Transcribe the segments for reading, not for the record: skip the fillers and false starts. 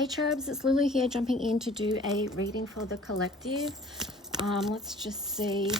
Hey cherubs, it's Lulu here, jumping in to do a reading for the collective. Let's just see.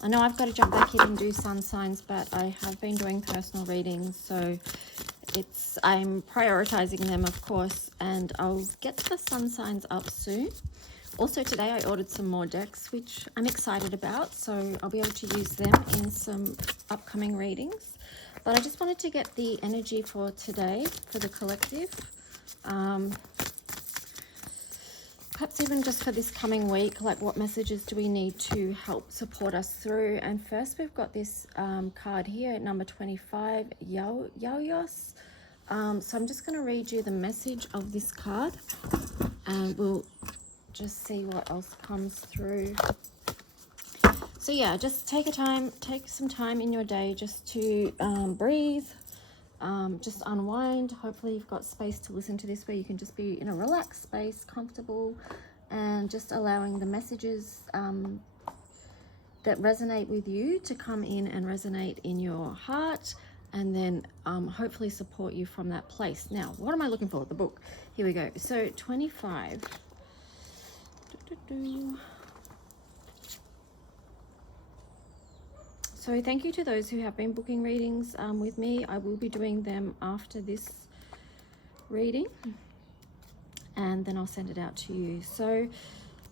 I know I've got to jump back in and do sun signs, but I have been doing personal readings, so I'm prioritizing them, of course, and I'll get the sun signs up soon. Also today I ordered some more decks, which I'm excited about, so I'll be able to use them in some upcoming readings. But I just wanted to get the energy for today for the collective. Perhaps even just for this coming week, like what messages do we need to help support us through? And first we've got this card here, number 25, Yaoyos. So I'm just going to read you the message of this card, and we'll just see what else comes through. So yeah, just take some time in your day just to breathe, just unwind. Hopefully you've got space to listen to this where you can just be in a relaxed space, comfortable, and just allowing the messages that resonate with you to come in and resonate in your heart, and then hopefully support you from that place. Now, what am I looking for? The book. Here we go. So 25. So thank you to those who have been booking readings with me. I will be doing them after this reading, and then I'll send it out to you. So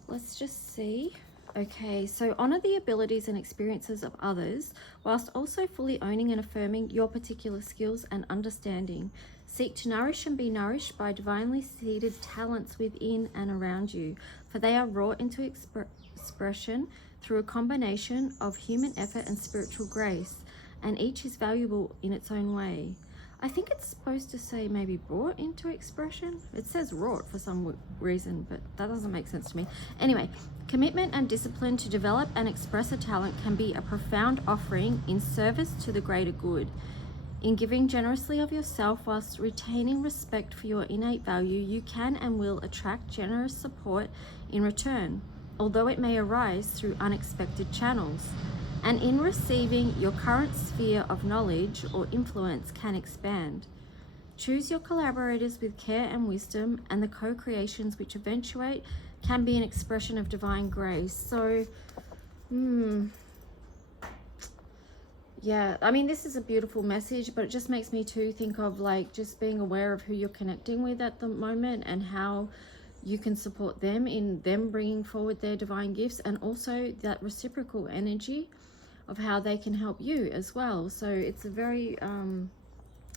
let's just see. Okay, so honor the abilities and experiences of others whilst also fully owning and affirming your particular skills and understanding. Seek to nourish and be nourished by divinely seeded talents within and around you, for they are wrought into expression through a combination of human effort and spiritual grace, and each is valuable in its own way. I think it's supposed to say maybe brought into expression. It says wrought for some reason, but that doesn't make sense to me. Anyway, commitment and discipline to develop and express a talent can be a profound offering in service to the greater good. In giving generously of yourself whilst retaining respect for your innate value, you can and will attract generous support in return, although it may arise through unexpected channels. And in receiving, your current sphere of knowledge or influence can expand. Choose your collaborators with care and wisdom, and the co-creations which eventuate can be an expression of divine grace. So, yeah, I mean, this is a beautiful message, but it just makes me too think of like just being aware of who you're connecting with at the moment and how you can support them in them bringing forward their divine gifts, and also that reciprocal energy of how they can help you as well. So it's a very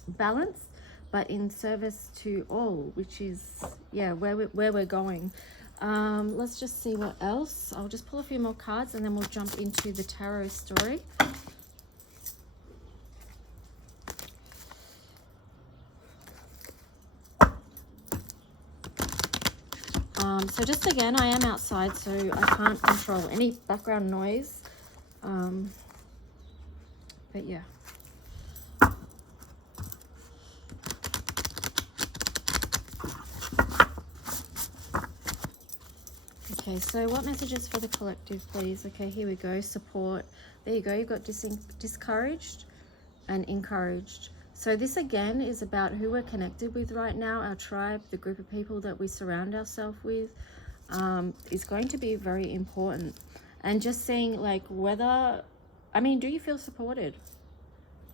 balanced, but in service to all, which is, yeah, where we're going. Let's just see what else. I'll just pull a few more cards and then we'll jump into the tarot story. So just again, I am outside, so I can't control any background noise. But yeah. Okay, so what messages for the collective, please? Okay, here we go. Support. There you go. You've got discouraged and encouraged. So this again is about who we're connected with right now. Our tribe, the group of people that we surround ourselves with, is going to be very important. And just seeing like whether, I mean, do you feel supported?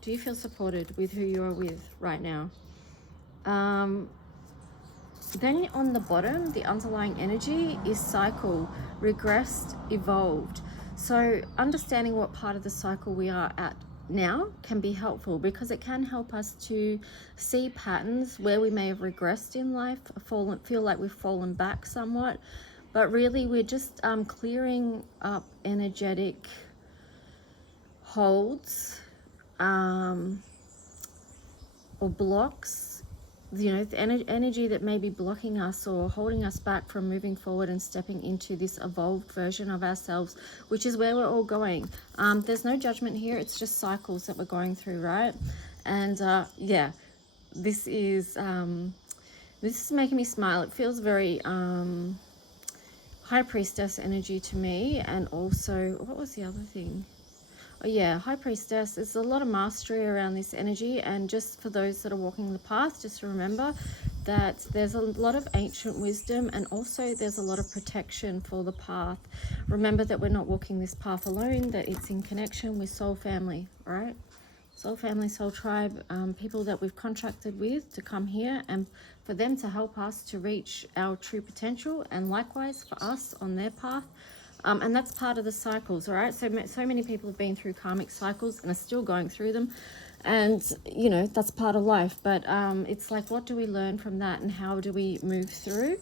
Do you feel supported with who you are with right now? Then on the bottom, the underlying energy is cycle, regressed, evolved. So understanding what part of the cycle we are at now can be helpful, because it can help us to see patterns where we may have regressed in life, feel like we've fallen back somewhat, but really we're just clearing up energetic holds or blocks, you know, the energy that may be blocking us or holding us back from moving forward and stepping into this evolved version of ourselves, which is where we're all going. There's no judgment here. It's just cycles that we're going through, right? And yeah, this is making me smile. It feels very High Priestess energy to me. And also, what was the other thing? Oh yeah, High Priestess. There's a lot of mastery around this energy, and just for those that are walking the path, just remember that there's a lot of ancient wisdom, and also there's a lot of protection for the path. Remember that we're not walking this path alone, that it's in connection with soul family, right? Soul family, soul tribe, people that we've contracted with to come here and for them to help us to reach our true potential, and likewise for us on their path. And that's part of the cycles, all right? So many people have been through karmic cycles and are still going through them. And, you know, that's part of life. But it's like, what do we learn from that, and how do we move through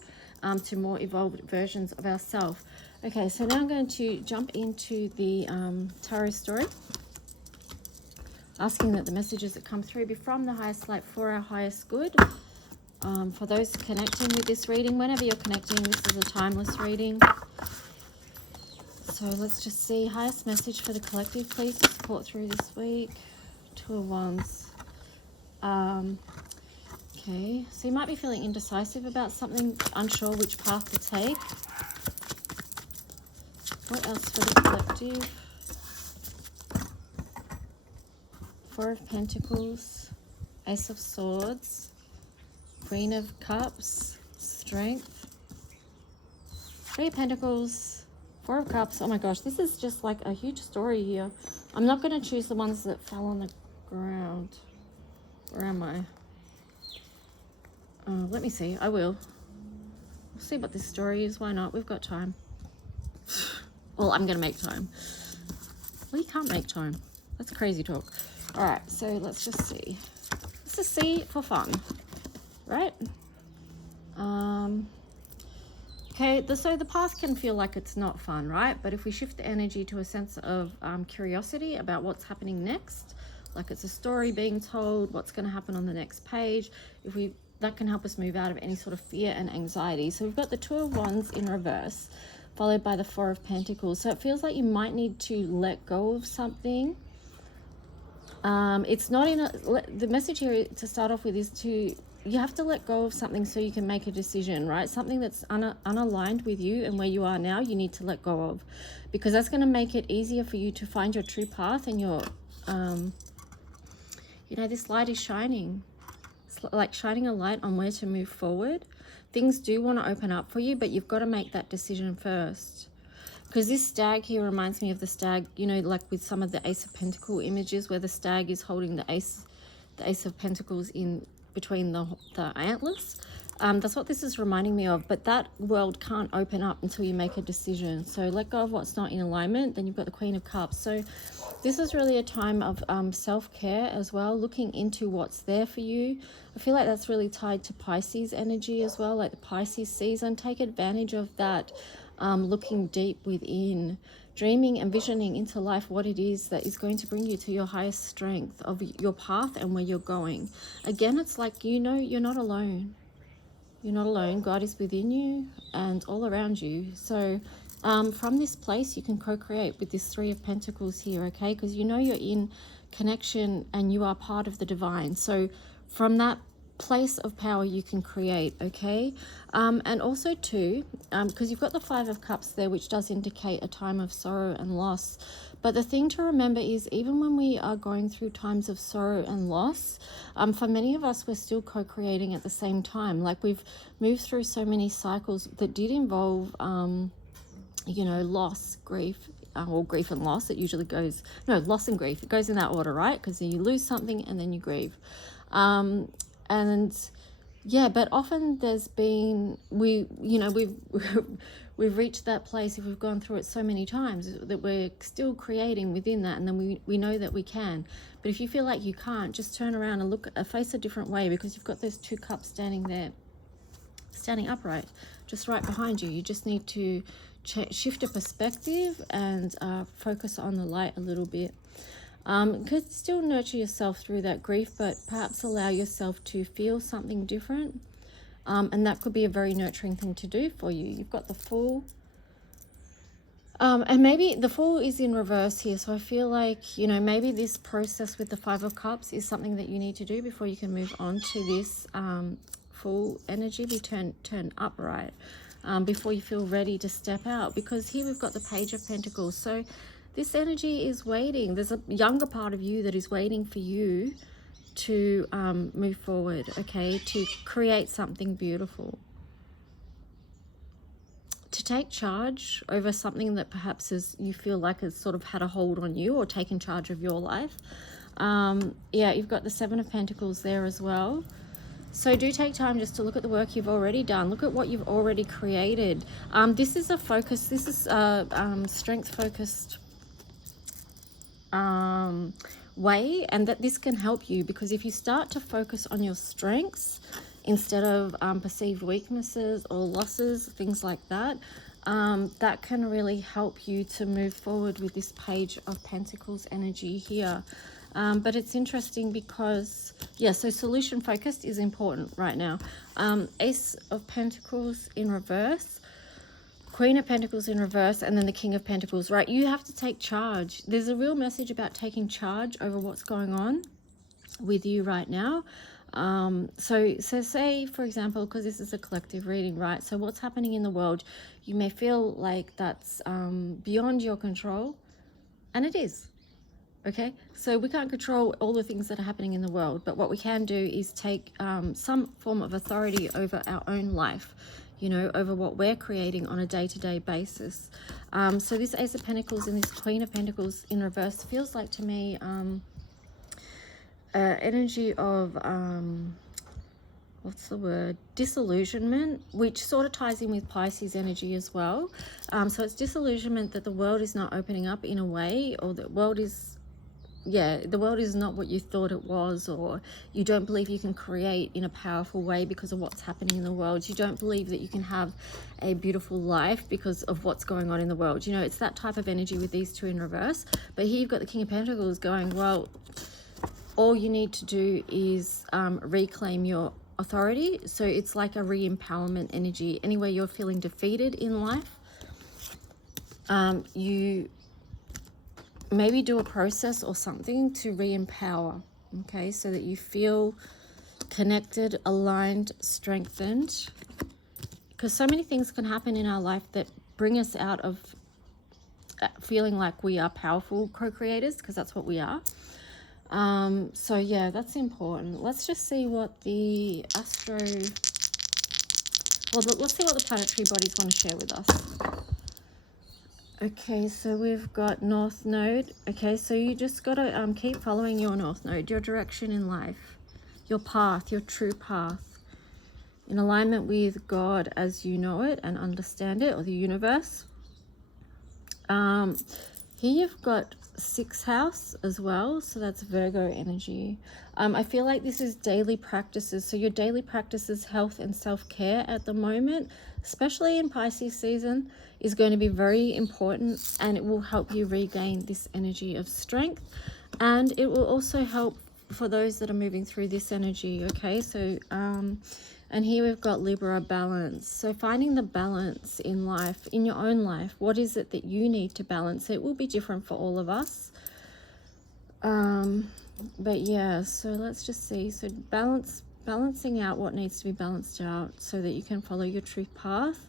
to more evolved versions of ourselves? Okay, so now I'm going to jump into the tarot story, asking that the messages that come through be from the highest light for our highest good. For those connecting with this reading, whenever you're connecting, this is a timeless reading. So let's just see, highest message for the collective, please, to support through this week. Two of Wands. Okay, so you might be feeling indecisive about something, unsure which path to take. What else for the collective? Four of Pentacles, Ace of Swords, Queen of Cups, Strength, Three of Pentacles, Four of Cups. Oh my gosh, this is just like a huge story here. I'm not going to choose the ones that fell on the ground. Where am I? Let me see. I will. We'll see what this story is. Why not? We've got time. Well, I'm going to make time. Well, you can't make time. That's crazy talk. All right, so let's just see. Let's just see for fun, right? Okay, so the path can feel like it's not fun, right? But if we shift the energy to a sense of curiosity about what's happening next, like it's a story being told, what's going to happen on the next page, that can help us move out of any sort of fear and anxiety. So we've got the Two of Wands in reverse, followed by the Four of Pentacles. So it feels like you might need to let go of something. It's not the message here to start off with is you have to let go of something so you can make a decision, right? Something that's unaligned with you and where you are now, you need to let go of, because that's going to make it easier for you to find your true path and your, you know, this light is shining. It's like shining a light on where to move forward. Things do want to open up for you, but you've got to make that decision first. Because this stag here reminds me of the stag, you know, like with some of the Ace of Pentacles images where the stag is holding the Ace of Pentacles in between the antlers. That's what this is reminding me of. But that world can't open up until you make a decision. So let go of what's not in alignment. Then you've got the Queen of Cups. So this is really a time of self-care as well, looking into what's there for you. I feel like that's really tied to Pisces energy as well, like the Pisces season. Take advantage of that. Looking deep within, dreaming and visioning into life what it is that is going to bring you to your highest strength of your path and where you're going. Again, it's like, you know, you're not alone. You're not alone. God is within you and all around you. So from this place, you can co-create with this Three of Pentacles here, okay? Because you know you're in connection and you are part of the divine. So from that place of power you can create, okay? And also too, because you've got the Five of Cups there, which does indicate a time of sorrow and loss. But the thing to remember is, even when we are going through times of sorrow and loss, for many of us, we're still co-creating at the same time. Like, we've moved through so many cycles that did involve you know, loss, grief, or grief and loss. It usually goes, no, loss and grief, it goes in that order, right? Because you lose something and then you grieve. And yeah, but often there's been, we've reached that place, if we've gone through it so many times, that we're still creating within that, and then we know that we can. But if you feel like you can't, just turn around and face a different way, because you've got those two cups standing there, standing upright, just right behind you. You just need to shift a perspective and focus on the light a little bit. Could still nurture yourself through that grief, but perhaps allow yourself to feel something different. And that could be a very nurturing thing to do for you. You've got the Fool. And maybe the Fool is in reverse here. So I feel like, you know, maybe this process with the Five of Cups is something that you need to do before you can move on to this Fool energy. Be turn upright before you feel ready to step out. Because here we've got the Page of Pentacles. So this energy is waiting. There's a younger part of you that is waiting for you to move forward, okay, to create something beautiful, to take charge over something that perhaps you feel like has sort of had a hold on you or taken charge of your life. Yeah, you've got the Seven of Pentacles there as well. So do take time just to look at the work you've already done. Look at what you've already created. This is a focus. This is a strength-focused way, and that this can help you, because if you start to focus on your strengths instead of perceived weaknesses or losses, things like that, that can really help you to move forward with this Page of Pentacles energy here. But it's interesting because, yeah, so solution focused is important right now. Ace of Pentacles in reverse, Queen of Pentacles in reverse, and then the King of Pentacles, right? You have to take charge. There's a real message about taking charge over what's going on with you right now. So say, for example, because this is a collective reading, right? So what's happening in the world, you may feel like that's beyond your control, and it is. Okay, so we can't control all the things that are happening in the world, but what we can do is take some form of authority over our own life, you know, over what we're creating on a day-to-day basis. So this Ace of Pentacles and this Queen of Pentacles in reverse feels like to me energy of what's the word, disillusionment, which sort of ties in with Pisces energy as well. So it's disillusionment that the world is not opening up in a way, or the world is, yeah, the world is not what you thought it was, or you don't believe you can create in a powerful way because of what's happening in the world. You don't believe that you can have a beautiful life because of what's going on in the world. You know, it's that type of energy with these two in reverse. But here you've got the King of Pentacles going, well, all you need to do is reclaim your authority. So it's like a re-empowerment energy. Anywhere you're feeling defeated in life, you maybe do a process or something to re-empower, okay, so that you feel connected, aligned, strengthened, because so many things can happen in our life that bring us out of feeling like we are powerful co-creators, because that's what we are. So yeah, that's important. Let's just see what the let's see what the planetary bodies want to share with us. Okay, so we've got North Node. Okay, so you just got to keep following your North Node, your direction in life, your path, your true path, in alignment with God as you know it and understand it, or the universe. Here you've got 6th house as well, so that's Virgo energy. I feel like this is daily practices. So your daily practices, health and self-care at the moment, especially in Pisces season, is going to be very important, and it will help you regain this energy of strength, and it will also help for those that are moving through this energy. Okay, so and here we've got Libra, balance. So finding the balance in life, in your own life, what is it that you need to balance? It will be different for all of us, but yeah, so let's just see. So balancing out what needs to be balanced out so that you can follow your true path.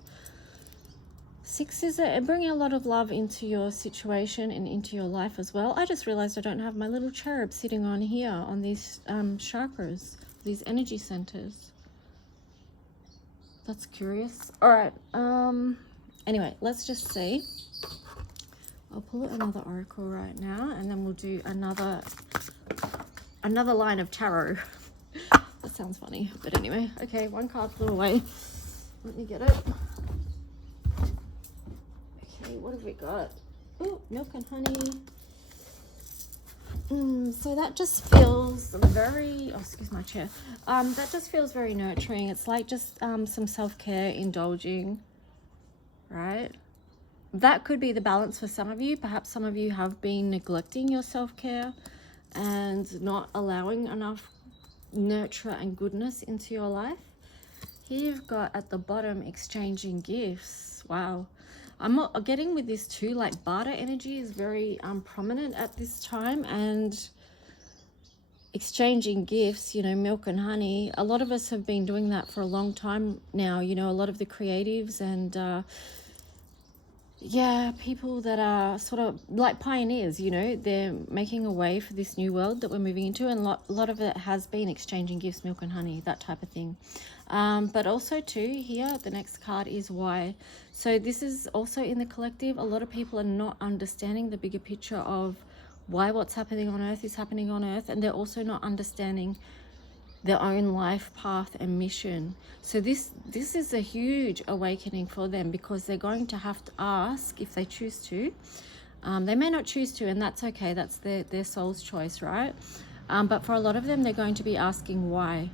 6 is bringing a lot of love into your situation and into your life as well. I just realized I don't have my little cherub sitting on here on these chakras, these energy centers. That's curious. All right. Anyway, let's just see. I'll pull another oracle right now, and then we'll do another line of tarot. That sounds funny, but anyway. Okay, one card flew away. Let me get it. Okay, what have we got? Oh, milk and honey. So that just feels very, oh, excuse my chair. That just feels very nurturing. It's like just some self-care, indulging, right? That could be the balance for some of you. Perhaps some of you have been neglecting your self-care and not allowing enough nurture and goodness into your life. Here you've got at the bottom, exchanging gifts. Wow. I'm getting with this too, like barter energy is very prominent at this time, and exchanging gifts, you know, milk and honey. A lot of us have been doing that for a long time now, you know, a lot of the creatives and yeah, people that are sort of like pioneers, you know, they're making a way for this new world that we're moving into, and a lot of it has been exchanging gifts, milk and honey, that type of thing. But also too, here, the next card is why. So this is also in the collective. A lot of people are not understanding the bigger picture of why what's happening on Earth is happening on Earth, and they're also not understanding their own life path and mission. So this is a huge awakening for them, because they're going to have to ask if they choose to. They may not choose to, and that's okay. That's their soul's choice, right? But for a lot of them, they're going to be asking why.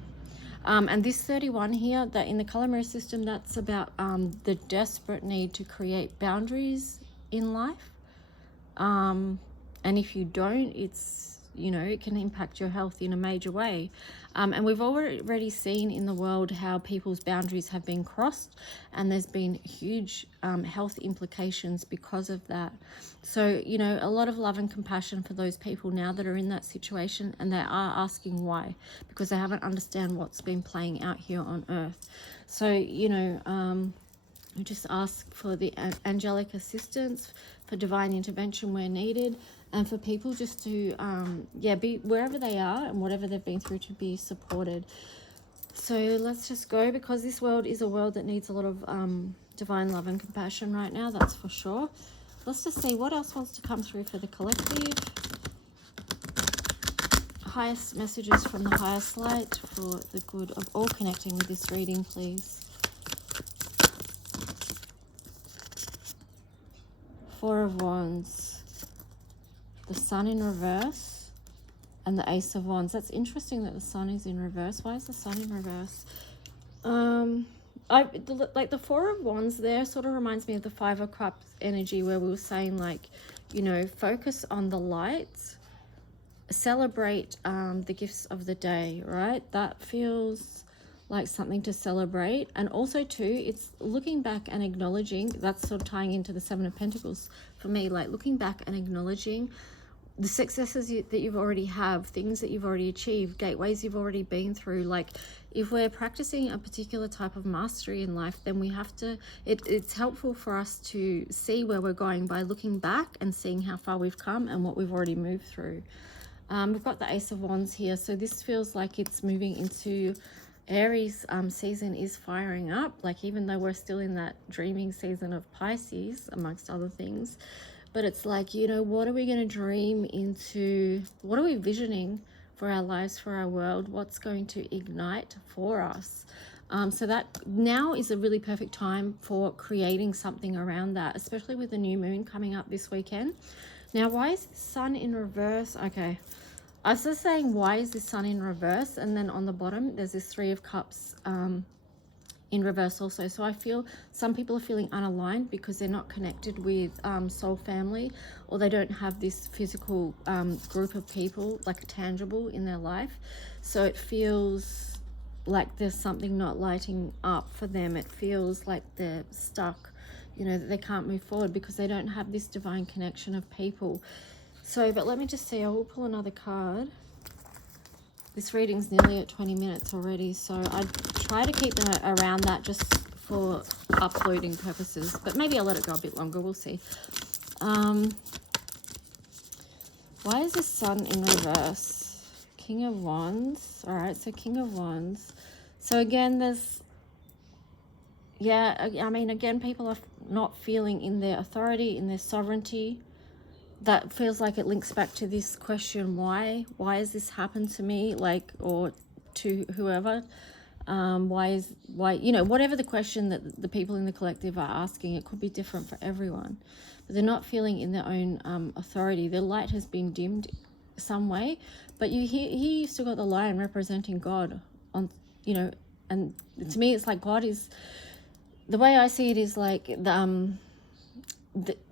And this 31 here, that in the color mirror system, that's about the desperate need to create boundaries in life. And if you don't, it's, you know, it can impact your health in a major way. And we've already seen in the world how people's boundaries have been crossed, and there's been huge health implications because of that. So, you know, a lot of love and compassion for those people now that are in that situation, and they are asking why, because they haven't understand what's been playing out here on Earth. So, you know, we just ask for the angelic assistance, for divine intervention where needed, and for people just to, be wherever they are and whatever they've been through, to be supported. So let's just go, because this world is a world that needs a lot of divine love and compassion right now, that's for sure. Let's just see what else wants to come through for the collective. Highest messages from the highest light for the good of all connecting with this reading, please. Four of Wands, the Sun in reverse, and the Ace of Wands. That's interesting that the Sun is in reverse. Why is the Sun in reverse? Like the Four of Wands there sort of reminds me of the Five of Cups energy, where we were saying, like, you know, focus on the light, celebrate the gifts of the day, right? That feels like something to celebrate. And also too, it's looking back and acknowledging, that's sort of tying into the Seven of Pentacles for me, like looking back and acknowledging the successes that you've already have, things that you've already achieved, gateways you've already been through. Like, if we're practicing a particular type of mastery in life, then we have to, it's helpful for us to see where we're going by looking back and seeing how far we've come and what we've already moved through. We've got the Ace of Wands here, so this feels like it's moving into Aries. Season is firing up, like, even though we're still in that dreaming season of Pisces, amongst other things. But it's like, you know, what are we going to dream into? What are we visioning for our lives, for our world? What's going to ignite for us? So that now is a really perfect time for creating something around that, especially with the new moon coming up this weekend. Now, why is the Sun in reverse? Okay, I was just saying, why is the Sun in reverse? And then on the bottom, there's this Three of Cups in reverse also. So I feel some people are feeling unaligned because they're not connected with soul family, or they don't have this physical group of people, like tangible, in their life. So it feels like there's something not lighting up for them. It feels like they're stuck, you know, that they can't move forward because they don't have this divine connection of people. So, but let me just see, I will pull another card. This reading's nearly at 20 minutes already, so I try to keep them around that just for uploading purposes, but maybe I'll let it go a bit longer, we'll see. Why is the Sun in reverse? King of Wands. All right, so King of Wands. So again, there's, yeah, I mean, again, people are not feeling in their authority, in their sovereignty. That feels like it links back to this question, why has this happened to me, like, or to whoever? Why, you know, whatever the question that the people in the collective are asking, it could be different for everyone, but they're not feeling in their own authority. Their light has been dimmed some way, but you still got the lion representing God on, you know, and to me it's like God is, the way I see it is like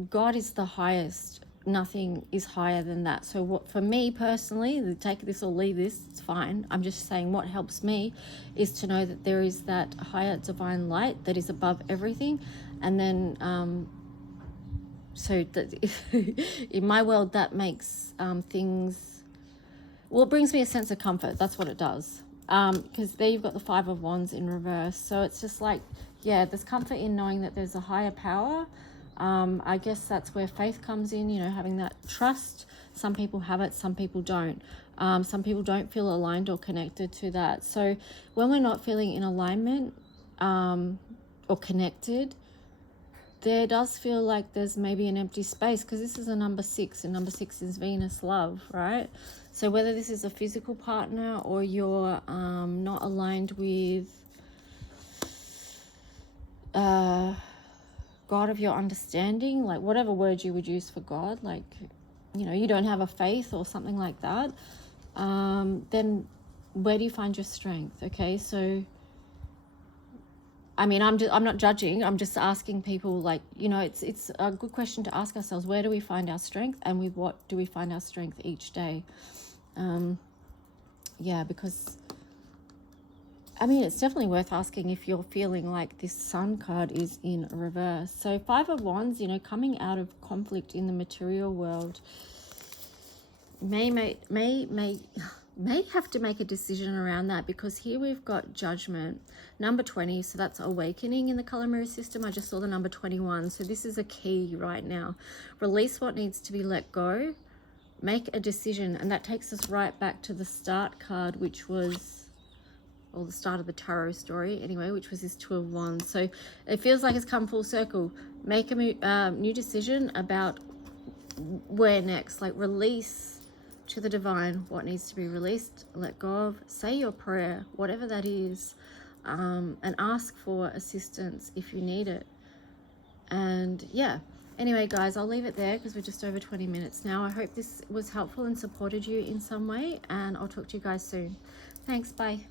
God is the highest. Nothing is higher than that. So what, for me personally, take this or leave this, it's fine. I'm just saying what helps me is to know that there is that higher divine light that is above everything. And then so that in my world, that makes things, well, it brings me a sense of comfort. That's what it does. Because there you've got the Five of Wands in reverse. So it's just like, yeah, there's comfort in knowing that there's a higher power I guess that's where faith comes in, you know, having that trust. Some people have it, some people don't. Some people don't feel aligned or connected to that. So when we're not feeling in alignment or connected, there does feel like there's maybe an empty space, because this is a number 6, and number 6 is Venus love, right? So whether this is a physical partner or you're not aligned with God of your understanding, like whatever word you would use for God, like, you know, you don't have a faith or something like that, then where do you find your strength? Okay, so I mean, I'm not judging. I'm just asking people, like, you know, it's a good question to ask ourselves. Where do we find our strength, and with what do we find our strength each day? Yeah, because I mean, it's definitely worth asking if you're feeling like this Sun card is in reverse. So 5 of Wands, you know, coming out of conflict in the material world, may have to make a decision around that, because here we've got Judgment, number 20, so that's awakening in the color mirror system. I just saw the number 21, so this is a key right now. Release what needs to be let go, make a decision, and that takes us right back to the start card, which was, or the start of the tarot story anyway, which was this 2 of Wands. So it feels like it's come full circle. Make a new decision about where next, like release to the divine what needs to be released, let go of, say your prayer, whatever that is, and ask for assistance if you need it. And yeah, anyway guys, I'll leave it there because we're just over 20 minutes now. I hope this was helpful and supported you in some way, and I'll talk to you guys soon. Thanks, bye.